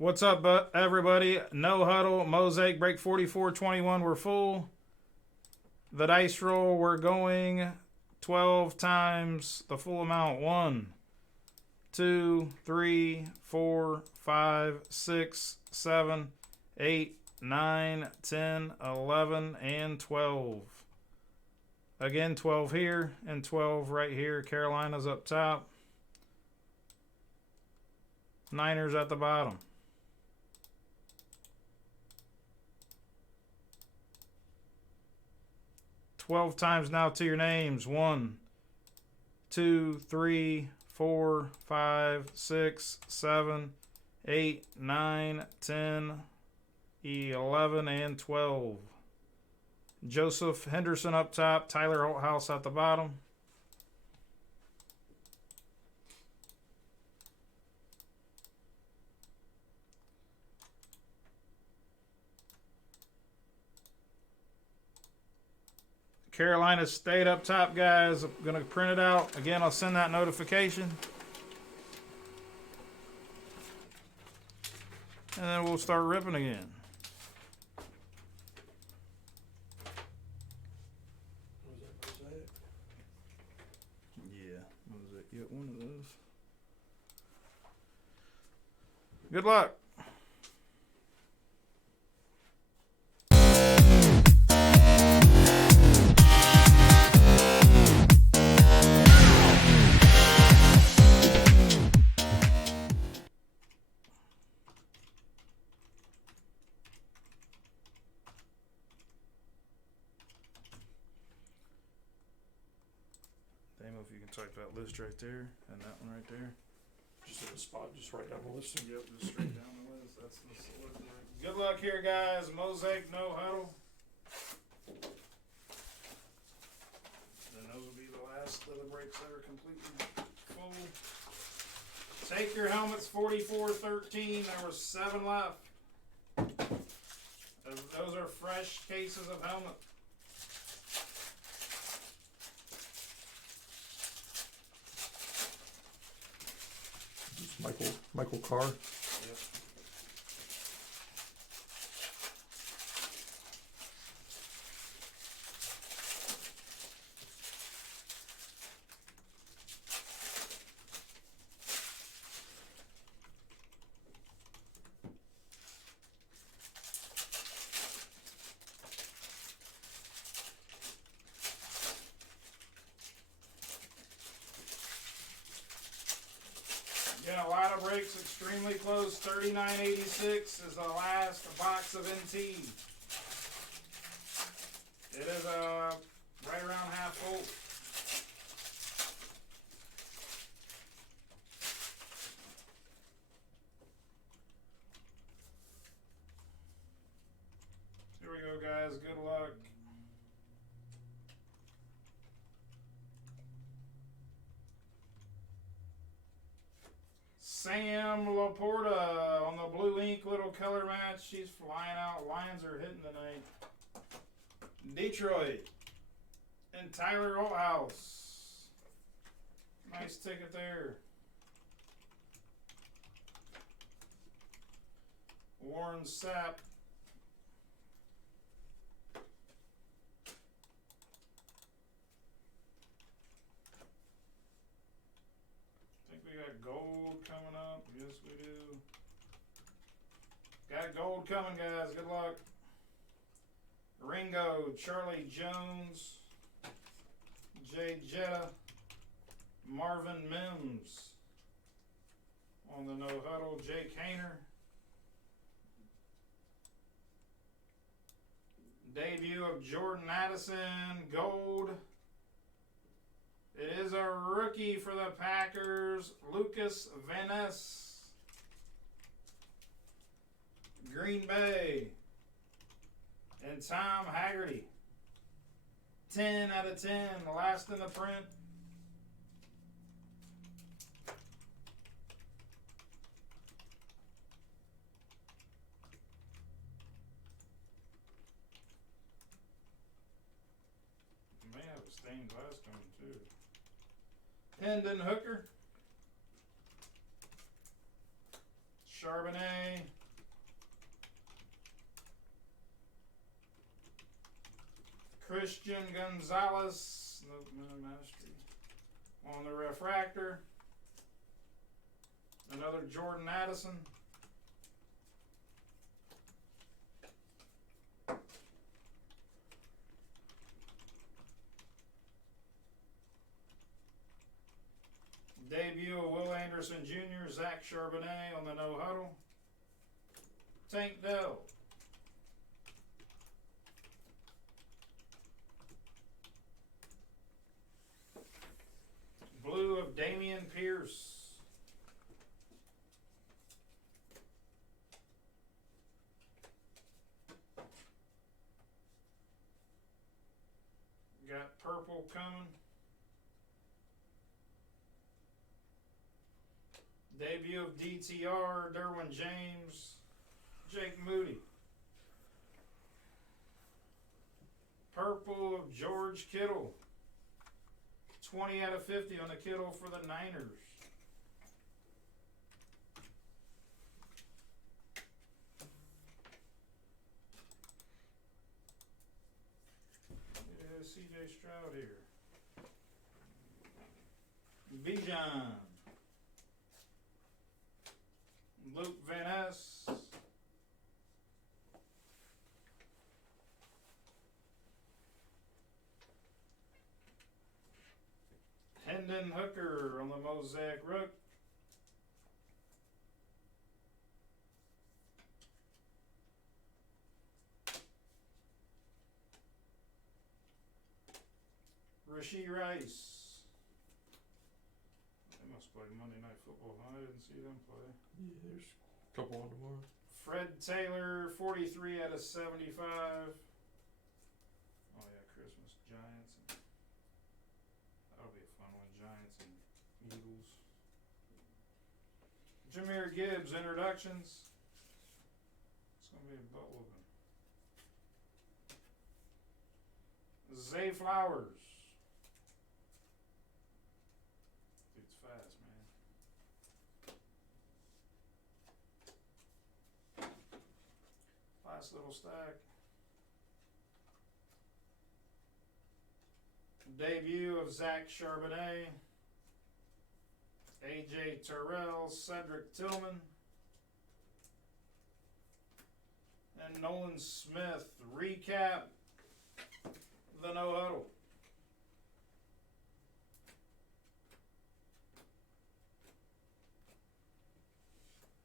What's up, everybody? No Huddle, Mosaic, break 4421. We're full. The dice roll, we're going 12 times the full amount. 1, 2, 3, 4, 5, 6, 7, 8, 9, 10, 11, and 12. Again, 12 here and 12 right here. Carolina's up top. Niners at the bottom. 12 times now to your names. 1, 2, 3, 4, 5, 6, 7, 8, 9, 10, 11, and 12. Joseph Henderson up top. Tyler Holthouse at the bottom. Carolina State up top, guys. I'm going to print it out. Again, I'll send that notification. And then we'll start ripping again. Yeah, what was it? Get one of those. Good luck. If you can type that list right there and that one right there. Just in a spot, just right down the list. Yep, just straight down the list. That's the list. Good luck here, guys. Mosaic, no huddle. Then those will be the last of the breaks that are completely full. Take your helmets, 44-13. There were 7 left. Those are fresh cases of helmets. Michael Carr. Yep. Again, a lot of breaks, extremely close. 39.86 is the last box of NT. It is right around half full. Here we go, guys. Good luck. Sam Laporta on the blue ink little color match. She's flying out. Lions are hitting tonight. Detroit and Tyler Holthouse. Nice ticket there. Warren Sapp. We got gold coming up. Yes, we do. Got gold coming, guys. Good luck. Ringo, Charlie Jones, Jay Jetta, Marvin Mims. On the no huddle, Jake Hayner. Debut of Jordan Addison, gold. It is a rookie for the Packers, Lucas Van Ness. Green Bay. And Tom Haggerty. 10 out of 10, last in the print. May have a stained glass coming too. Hendon Hooker. Charbonnet. Christian Gonzalez, on the refractor. Another Jordan Addison. Debut of Will Anderson Jr., Zach Charbonnet on the no huddle. Tank Dell. Blue of Damian Pierce. Got purple coming. Debut of DTR, Derwin James, Jake Moody. Purple of George Kittle. 20 out of 50 on the Kittle for the Niners. Yeah, CJ Stroud here. Bijan. Luke Van Ness. Hendon Hooker on the Mosaic Rook. Rashee Rice. They must play Monday Night Football. I didn't see them play. Yeah, there's a couple on tomorrow. Fred Taylor, 43 out of 75. Oh yeah, Christmas Giants. That'll be a fun one. Giants and Eagles. Jahmyr Gibbs introductions. It's gonna be a butt whooping. Zay Flowers. Dude's fast, man. Last little stack. Debut of Zach Charbonnet. AJ Terrell, Cedric Tillman. And Nolan Smith. Recap the no huddle.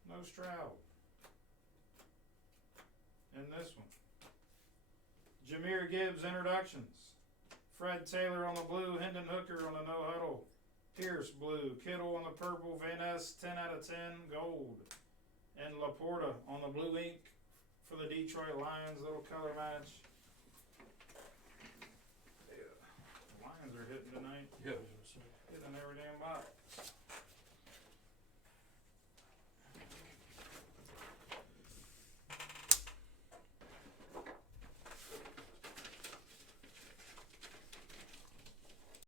No Stroud. In this one. Jahmyr Gibbs introductions. Fred Taylor on the blue, Hendon Hooker on the no huddle. Pierce blue, Kittle on the purple, Van Ness 10 out of 10 gold. And Laporta on the blue ink for the Detroit Lions, little color match. Yeah. The Lions are hitting tonight. Yeah, I was gonna say. Hitting every damn box.